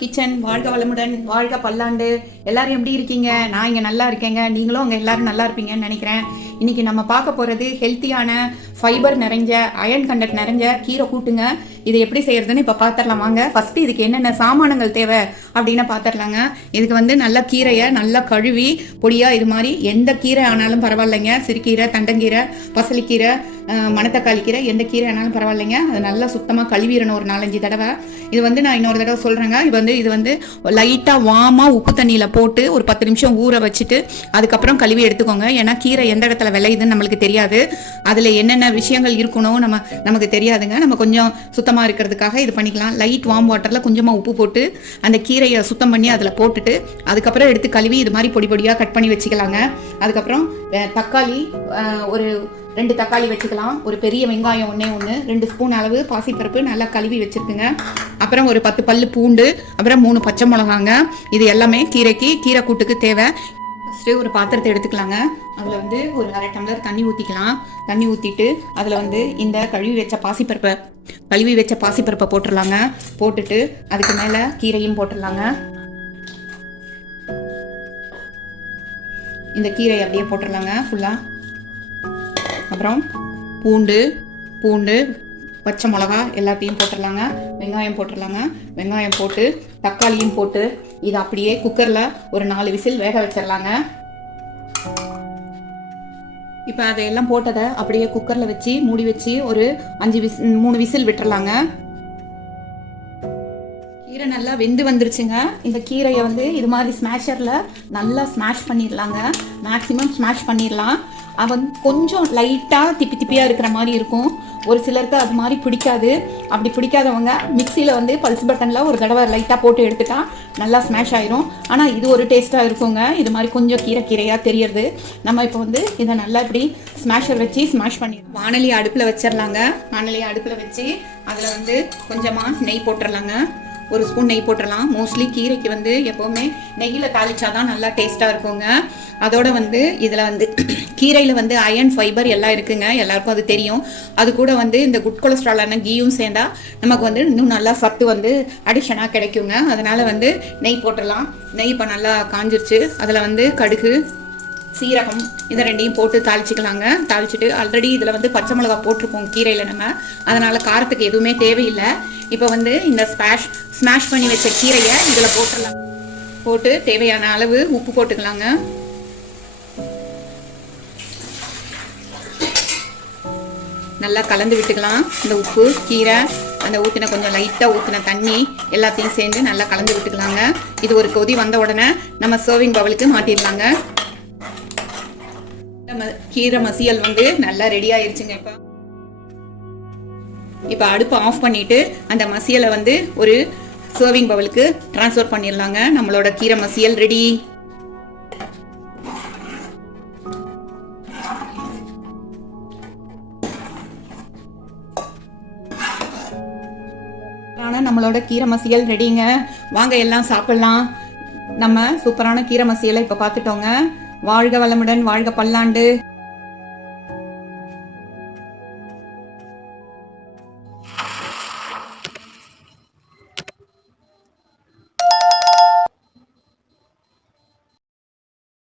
Kitchen வாழ்க வளமுடன், வாழ்க பல்லாண்டு. எல்லாரும் எப்படி இருக்கீங்க? நான் இங்கே நல்லா இருக்கேங்க. நீங்களும் அங்கே எல்லாரும் நல்லா இருப்பீங்கன்னு நினைக்கிறேன். இன்னைக்கு நம்ம பார்க்க போகிறது ஹெல்த்தியான ஃபைபர் நிறைஞ்ச அயர்ன் கண்டென்ட் நிறைஞ்ச கீரை கூட்டுங்க. இது எப்படி செய்யறதுன்னு இப்போ பார்த்துடலாம் வாங்க. ஃபஸ்ட்டு இதுக்கு என்னென்ன சாமானங்கள் தேவை அப்படின்னு பார்த்துடலாங்க. இதுக்கு நல்ல கீரையை நல்லா கழுவி பொடியாக இது மாதிரி எந்த கீரை ஆனாலும் பரவாயில்லைங்க. சிறுகீரை, தண்டங்கீரை, பசலிக்கீரை, மணத்தக்காளி கீரை, எந்த கீரை ஆனாலும் பரவாயில்லைங்க. அது நல்லா சுத்தமாக கழுவிடணும் ஒரு 4-5 தடவை. இது நான் இன்னொரு தடவை சொல்கிறேங்க. இது லைட்டாக வாமாக உப்பு தண்ணியில் போட்டு ஒரு 10 நிமிஷம் ஊற வச்சுட்டு அதுக்கப்புறம் கழுவி எடுத்துக்கோங்க. ஏன்னா கீரை எந்த இடத்துல விளையுதுன்னு நம்மளுக்கு தெரியாது. அதில் என்னென்ன விஷயங்கள் இருக்கணும் நமக்கு தெரியாதுங்க. நம்ம கொஞ்சம் சுத்தமாக இருக்கிறதுக்காக இது பண்ணிக்கலாம். லைட் வார்ம் வாட்டரில் கொஞ்சமாக உப்பு போட்டு அந்த கீரையை சுத்தம் பண்ணி அதில் போட்டுட்டு அதுக்கப்புறம் எடுத்து கழுவி இது மாதிரி பொடி பொடியாக கட் பண்ணி வச்சுக்கலாங்க. அதுக்கப்புறம் தக்காளி ஒரு 2 தக்காளி வச்சுக்கலாம். ஒரு பெரிய வெங்காயம் 1 2 ஸ்பூன் அளவு பாசிப்பருப்பு நல்லா கழுவி வச்சுருக்குங்க. அப்புறம் ஒரு 10 பல்லு பூண்டு, அப்புறம் 3 பச்சை மிளகாங்க. இது எல்லாமே கீரை கூட்டுக்கு தேவை. ஃபஸ்ட்டு ஒரு பாத்திரத்தை எடுத்துக்கலாங்க. அதில் ஒரு 1/2 டம்ளர் தண்ணி ஊற்றிக்கலாம். தண்ணி ஊற்றிட்டு அதில் இந்த கழுவி வச்ச பாசிப்பருப்பை போட்டுடலாங்க. போட்டுட்டு அதுக்கு மேலே கீரையும் போட்டுடலாங்க. இந்த கீரை அப்படியே போட்டுடலாங்க ஃபுல்லாக. அப்புறம் பூண்டு, பச்சை மிளகா எல்லாத்தையும் போட்டுடலாங்க. வெங்காயம் போட்டுடலாங்க. வெங்காயம் போட்டு தக்காளியும் போட்டு இதை அப்படியே குக்கரில் ஒரு 4 விசில் வேக வச்சிடலாங்க. இப்போ அதையெல்லாம் போட்டதை அப்படியே குக்கரில் வச்சு மூடி வச்சு ஒரு 3 விசில் விட்டுறலாங்க. கீரை நல்லா வெந்து வந்துருச்சுங்க. இந்த கீரையை இது மாதிரி ஸ்மாஷரில் நல்லா ஸ்மாஷ் பண்ணிடலாங்க. மேக்ஸிமம் ஸ்மாஷ் பண்ணிடலாம். கொஞ்சம் லைட்டாக திப்பியாக இருக்கிற மாதிரி இருக்கும். ஒரு சிலருக்கு அது மாதிரி பிடிக்காது. அப்படி பிடிக்காதவங்க மிக்சியில் பல்ஸ் பட்டனில் ஒரு தடவை லைட்டாக போட்டு எடுத்துட்டா நல்லா ஸ்மாஷ் ஆயிரும். ஆனால் இது ஒரு டேஸ்ட்டாக இருக்குங்க. இது மாதிரி கொஞ்சம் கீரையாக தெரியறது. நம்ம இப்போ இதை நல்லா இப்படி ஸ்மாஷர் வச்சு ஸ்மாஷ் பண்ணி வானலி அடுப்பில் வச்சிடலாங்க. வானலி அடுப்பில் வச்சு அதில் கொஞ்சமாக நெய் போட்டுடலாங்க. 1 ஸ்பூன் நெய் போட்டுடலாம். மோஸ்ட்லி கீரைக்கு எப்போவுமே நெய்யில் தாளிச்சாதான் நல்லா டேஸ்ட்டாக இருக்குங்க. அதோட இதில் கீரையில் அயர்ன் ஃபைபர் எல்லாம் இருக்குங்க. எல்லாருக்கும் அது தெரியும். அது கூட இந்த குட் கொலஸ்ட்ராலான கீயும் சேர்ந்தா நமக்கு இன்னும் நல்லா சத்து அடிஷனாக கிடைக்குங்க. அதனால் நெய் போட்டுடலாம். நெய் இப்போ நல்லா காஞ்சிருச்சு. அதில் கடுகு, சீரகம் இதை 2ஐயும் போட்டு தாளிச்சிக்கலாங்க. தாளிச்சிட்டு ஆல்ரெடி இதில் பச்சை மிளகா போட்டிருக்கோம் கீரையில் நம்ம. அதனால் காரத்துக்கு எதுவுமே தேவையில்லை. இப்போ இந்த ஸ்மாஷ் பண்ணி வச்ச கீரையை இதில் போட்டுடலாம். போட்டு தேவையான அளவு உப்பு போட்டுக்கலாங்க. நல்லா கலந்து விட்டுக்கலாம். இந்த உப்பு, கீரை, அந்த கொஞ்சம் லைட்டாக ஊற்றின தண்ணி எல்லாத்தையும் சேர்ந்து நல்லா கலந்து விட்டுக்கலாங்க. இது ஒரு கொதி வந்த உடனே நம்ம சர்விங் பவுலுக்கு மாட்டிடலாங்க. கீரை மசியல் நல்லா ரெடி ஆயிருச்சுங்க. இப்போ அடுப்பை ஆஃப் பண்ணிட்டு அந்த மசியலை ஒரு சர்விங் பவுலுக்கு டிரான்ஸ்ஃபர் பண்ணிடலாங்க. நம்மளோட கீரை மசியல் ரெடி. நம்மளோட கீரை மசியல் ரெடிங்க. வாங்க எல்லாம் சாப்பிடலாம். நம்ம சூப்பரான கீரை மசியலை இப்போ பார்த்துட்டோங்க. வாழ்க வளமுடன், வாழ்க பல்லாண்டு.